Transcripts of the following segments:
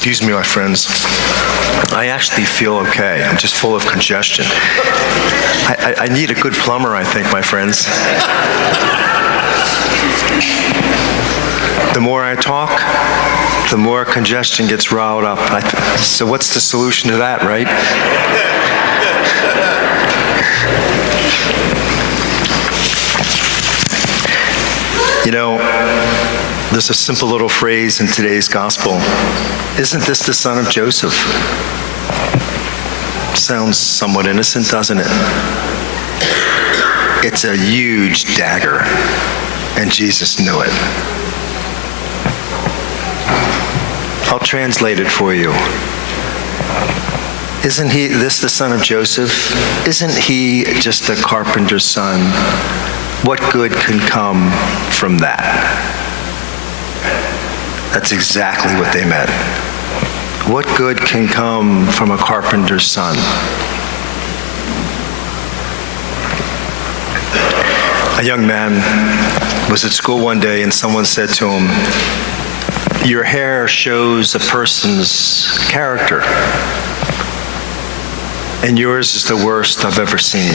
Excuse me, my friends. I actually feel okay. I'm just full of congestion. I need a good plumber, I think, my friends. The more I talk, the more congestion gets riled up. So what's the solution to that, right? You know, there's a simple little phrase in today's gospel. Isn't this the son of Joseph? Sounds somewhat innocent, doesn't it? It's a huge dagger, and Jesus knew it. I'll translate it for you. Isn't this the son of Joseph? Isn't he just a carpenter's son? What good can come from that? That's exactly what they meant. What good can come from a carpenter's son? A young man was at school one day and someone said to him, "Your hair shows a person's character, and yours is the worst I've ever seen."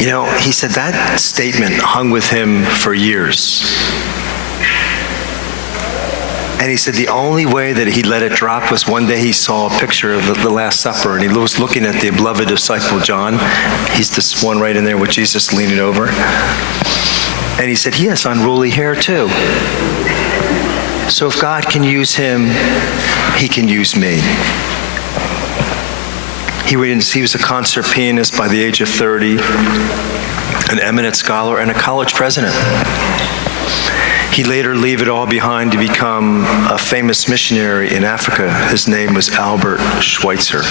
You know, he said that statement hung with him for years. And he said the only way that he let it drop was one day he saw a picture of the Last Supper, and he was looking at the beloved disciple John. He's this one right in there with Jesus leaning over. And he said, he has unruly hair too. So if God can use him, he can use me. He was a concert pianist by the age of 30, an eminent scholar, and a college president. He'd later leave it all behind to become a famous missionary in Africa. His name was Albert Schweitzer.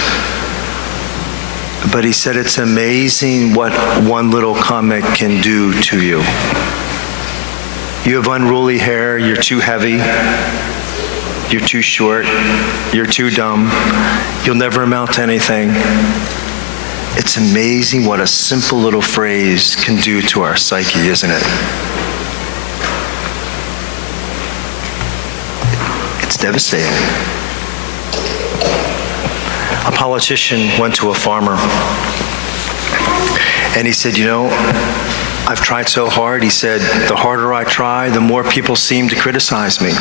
But he said it's amazing what one little comment can do to you. You have unruly hair, you're too heavy, you're too short, you're too dumb, you'll never amount to anything. It's amazing what a simple little phrase can do to our psyche, isn't it? It's devastating. A politician went to a farmer and he said, you know, I've tried so hard. He said, the harder I try, the more people seem to criticize me.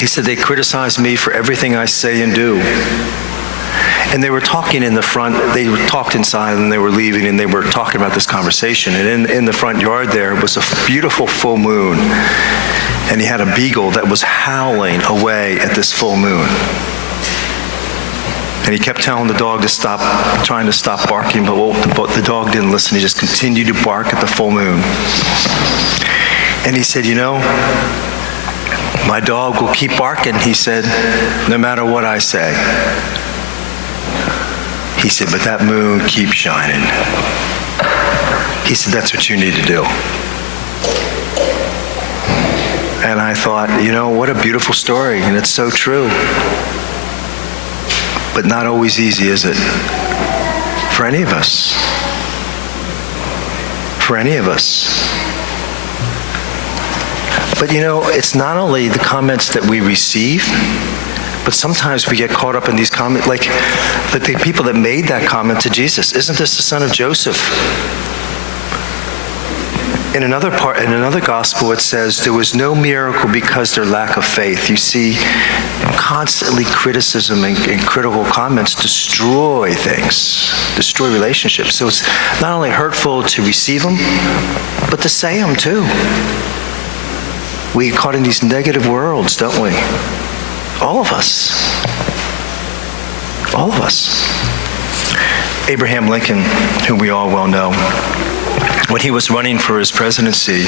He said, they criticize me for everything I say and do. And they were talking in the front, they talked inside and they were leaving and they were talking about this conversation. And in the front yard there was a beautiful full moon. And he had a beagle that was howling away at this full moon. And he kept telling the dog to stop, trying to stop barking, but the dog didn't listen. He just continued to bark at the full moon. And he said, you know, my dog will keep barking, he said, no matter what I say. He said, but that moon keeps shining. He said, that's what you need to do. And I thought, you know, what a beautiful story, and it's so true. But not always easy, is it? For any of us. For any of us. But you know, it's not only the comments that we receive, but sometimes we get caught up in these comments, like the people that made that comment to Jesus. Isn't this the son of Joseph? In another gospel, it says, there was no miracle because their lack of faith. You see, constantly criticism and critical comments destroy things, destroy relationships. So it's not only hurtful to receive them, but to say them too. We get caught in these negative worlds, don't we? All of us. All of us. Abraham Lincoln, who we all well know, when he was running for his presidency,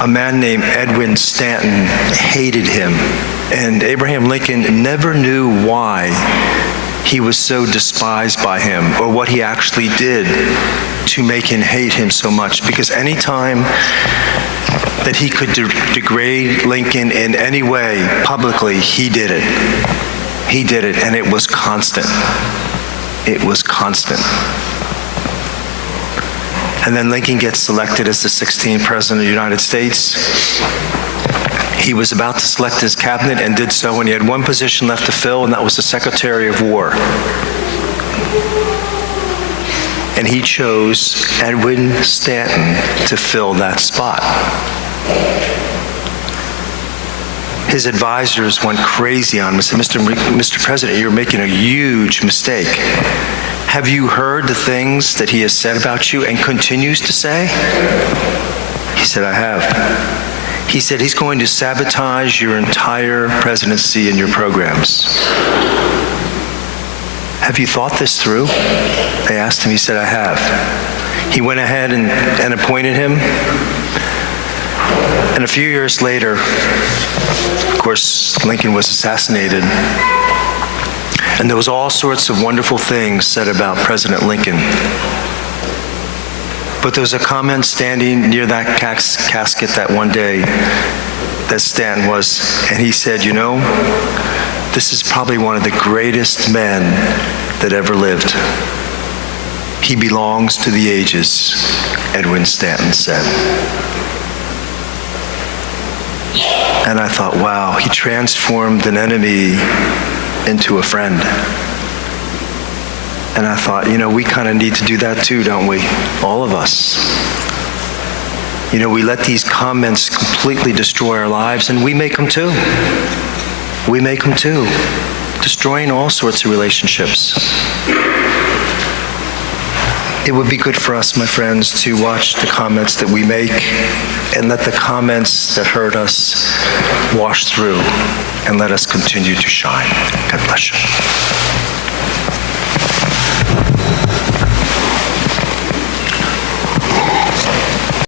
a man named Edwin Stanton hated him. And Abraham Lincoln never knew why he was so despised by him or what he actually did to make him hate him so much. Because any time that he could degrade Lincoln in any way publicly, he did it. He did it, and it was constant. It was constant. And then Lincoln gets selected as the 16th President of the United States. He was about to select his cabinet and did so when he had one position left to fill, and that was the Secretary of War. And he chose Edwin Stanton to fill that spot. His advisors went crazy on him and said, Mr. President, you're making a huge mistake. Have you heard the things that he has said about you and continues to say? He said, I have. He said he's going to sabotage your entire presidency and your programs. Have you thought this through? They asked him. He said, I have. He went ahead and appointed him. And a few years later, of course, Lincoln was assassinated. And there was all sorts of wonderful things said about President Lincoln. But there was a comment standing near that casket that one day that Stanton was, and he said, you know, this is probably one of the greatest men that ever lived. He belongs to the ages, Edwin Stanton said. And I thought, wow, he transformed an enemy into a friend. And I thought, you know, we kind of need to do that too, don't we? All of us. You know, we let these comments completely destroy our lives, and we make them too. We make them too, destroying all sorts of relationships. It would be good for us, my friends, to watch the comments that we make and let the comments that hurt us wash through and let us continue to shine. God bless you.